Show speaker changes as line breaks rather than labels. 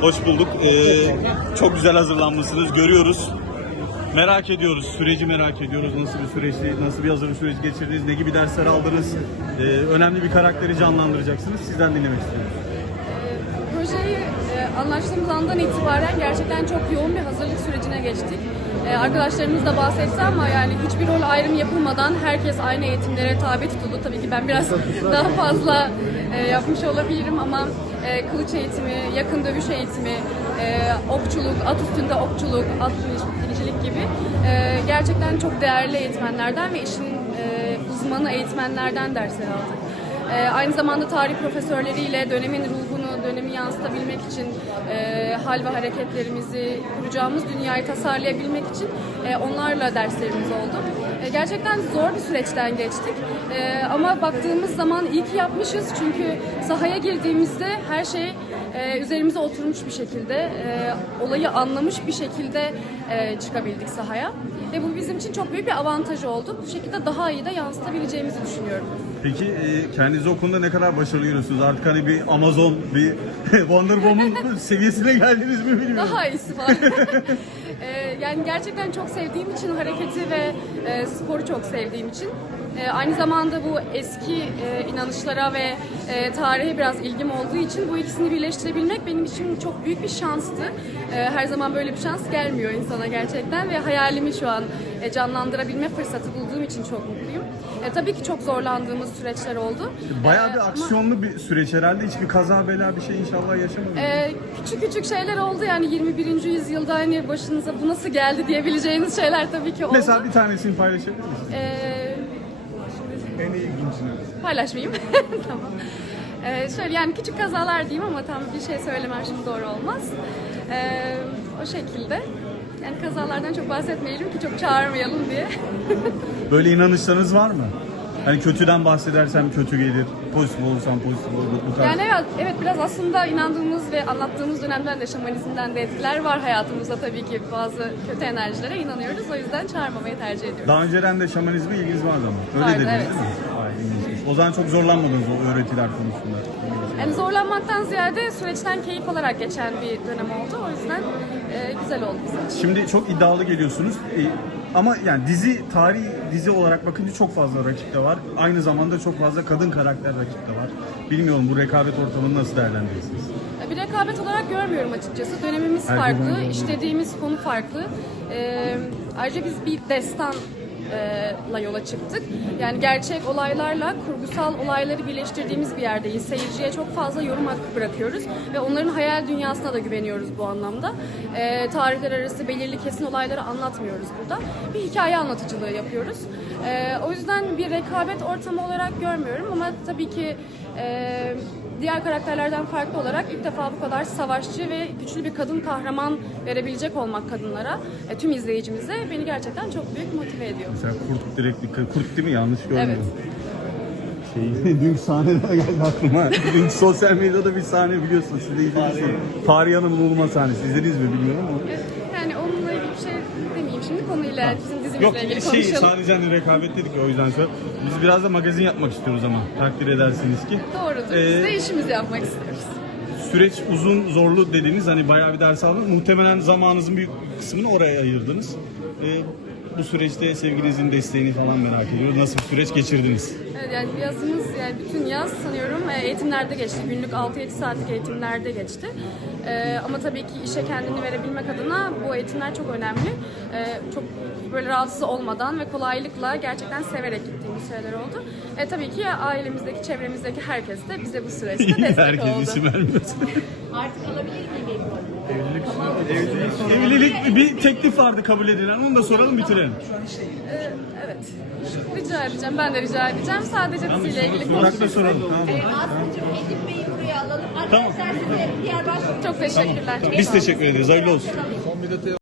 Hoş bulduk. Ee, çok güzel hazırlanmışsınız. Görüyoruz. Merak ediyoruz. Süreci merak ediyoruz. Nasıl bir süreçti? Nasıl bir hazırlık süreci geçirdiniz? Ne gibi dersler aldınız? Ee, önemli bir karakteri canlandıracaksınız. Sizden dinlemek istiyoruz
anlaştığımız andan itibaren gerçekten çok yoğun bir hazırlık sürecine geçtik. Ee, arkadaşlarımız da bahsetti ama yani hiçbir rol ayrımı yapılmadan herkes aynı eğitimlere tabi tutuldu. Tabii ki ben biraz daha fazla e, yapmış olabilirim ama e, kılıç eğitimi, yakın dövüş eğitimi, e, okçuluk, at üstünde okçuluk, at binicilik gibi e, gerçekten çok değerli eğitmenlerden ve işin e, uzmanı eğitmenlerden dersler aldık. E, aynı zamanda tarih profesörleriyle dönemin ruhunu dönemi yansıtabilmek için e, hal ve hareketlerimizi kuracağımız dünyayı tasarlayabilmek için e, onlarla derslerimiz oldu. E, gerçekten zor bir süreçten geçtik e, ama baktığımız zaman iyi ki yapmışız çünkü sahaya girdiğimizde her şey e, üzerimize oturmuş bir şekilde e, olayı anlamış bir şekilde e, çıkabildik sahaya ve bu bizim için çok büyük bir avantaj oldu. Bu şekilde daha iyi de da yansıtabileceğimizi düşünüyorum.
Peki e, kendiniz okulda ne kadar başarılı görüyorsunuz Artık hani bir Amazon, bir Wonder Woman <'un> seviyesine geldiniz mi bilmiyorum.
Daha iyisi falan. ee, yani gerçekten çok sevdiğim için hareketi ve e, sporu çok sevdiğim için e, aynı zamanda bu eski e, inanışlara ve e, tarihe biraz ilgim olduğu için bu ikisini birleştirebilmek benim için çok büyük bir şanstı. E, her zaman böyle bir şans gelmiyor insana gerçekten ve hayalimi şu an e, canlandırabilme fırsatı bulduğum için çok mutluyum. E, tabii ki çok zorlandığımız süreçler oldu.
Bayağı bir aksiyonlu e, ama... bir süreç herhalde. Hiçbir kaza bela bir şey inşallah yaşamadık. E,
küçük küçük şeyler oldu yani 21. yüzyılda hani başınıza bu nasıl geldi diyebileceğiniz şeyler tabii ki oldu.
Mesela bir tanesini paylaşabilir misiniz? E, en ilgincini.
Paylaşmayayım. tamam. Ee, şöyle yani küçük kazalar diyeyim ama tam bir şey söylemem şimdi doğru olmaz. Ee, o şekilde. Yani kazalardan çok bahsetmeyelim ki çok çağırmayalım diye.
Böyle inanışlarınız var mı? Hani kötüden bahsedersem kötü gelir. Pozitif olursam pozitif olur.
Bu, tarz. Yani evet, evet biraz aslında inandığımız ve anlattığımız dönemden de şamanizmden de etkiler var hayatımızda tabii ki. Bazı kötü enerjilere inanıyoruz. O yüzden çağırmamayı tercih ediyoruz.
Daha önceden de şamanizme ilginiz vardı ama. Öyle dediniz evet. değil mi? O zaman çok zorlanmadınız o öğretiler konusunda.
Hem yani zorlanmaktan ziyade süreçten keyif alarak geçen bir dönem oldu. O yüzden e, güzel oldu bizim
Şimdi çok iddialı geliyorsunuz. E, ama yani dizi, tarih dizi olarak bakınca çok fazla rakip de var. Aynı zamanda çok fazla kadın karakter rakip de var. Bilmiyorum bu rekabet ortamını nasıl değerlendiriyorsunuz?
Bir rekabet olarak görmüyorum açıkçası. Dönemimiz Herkes farklı, işlediğimiz konu farklı. Ee, ayrıca biz bir destan la yola çıktık. Yani gerçek olaylarla kurgusal olayları birleştirdiğimiz bir yerdeyiz. Seyirciye çok fazla yorum hakkı bırakıyoruz ve onların hayal dünyasına da güveniyoruz bu anlamda. E, tarihler arası belirli kesin olayları anlatmıyoruz burada. Bir hikaye anlatıcılığı yapıyoruz. E, o yüzden bir rekabet ortamı olarak görmüyorum ama tabii ki eee diğer karakterlerden farklı olarak ilk defa bu kadar savaşçı ve güçlü bir kadın kahraman verebilecek olmak kadınlara e, tüm izleyicimize beni gerçekten çok büyük motive ediyor.
Mesela kurt direkt bir, kurt değil mi yanlış görmüyorum. Evet. Ya. Şey, dün sahnede geldi aklıma. Dün sosyal medyada bir sahne biliyorsun. Siz de izlediniz mi? Fahriye Hanım'ın olma sahnesi. İzlediniz mi bilmiyorum ama. Evet
şimdi konuyla ha. bizim dizimizle Yok, ilgili şey, konuşalım.
Sadece hani rekabet dedik ya, o yüzden şöyle. Biz biraz da magazin yapmak istiyoruz ama takdir edersiniz ki.
Doğrudur. Ee, biz de işimizi yapmak istiyoruz.
Süreç uzun, zorlu dediğiniz hani bayağı bir ders aldınız. Muhtemelen zamanınızın büyük kısmını oraya ayırdınız. Ee, bu süreçte sevgilinizin desteğini falan merak ediyoruz. Nasıl bir süreç geçirdiniz?
Evet yani yazımız yani bütün yaz sanıyorum eğitimlerde geçti. Günlük 6-7 saatlik eğitimlerde geçti. Ee, ama tabii ki işe kendini verebilmek adına bu eğitimler çok önemli. Ee, çok böyle rahatsız olmadan ve kolaylıkla gerçekten severek gittiğimiz şeyler oldu. E tabii ki ailemizdeki, çevremizdeki herkes de bize bu süreçte de destek herkes oldu. Herkes isim
vermiyor.
Artık alabilir miyim?
Evlilik sunu, tamam. evlilik, evet. evlilik. Evet. bir teklif vardı kabul edilen. Onu da soralım bitirelim.
Şu an ee, evet. Rica edeceğim. Ben de rica edeceğim. Sadece tamam, ilgili
konuşuyoruz. da soralım. Tamam. Evet.
Ee, Edip Bey'i buraya alalım. Tamam. Arkadaşlar tamam. size diğer baş... Tamam.
Çok, Çok teşekkürler. Tamam.
Biz iyi teşekkür var. ediyoruz. Hayırlı olsun. Son bir detay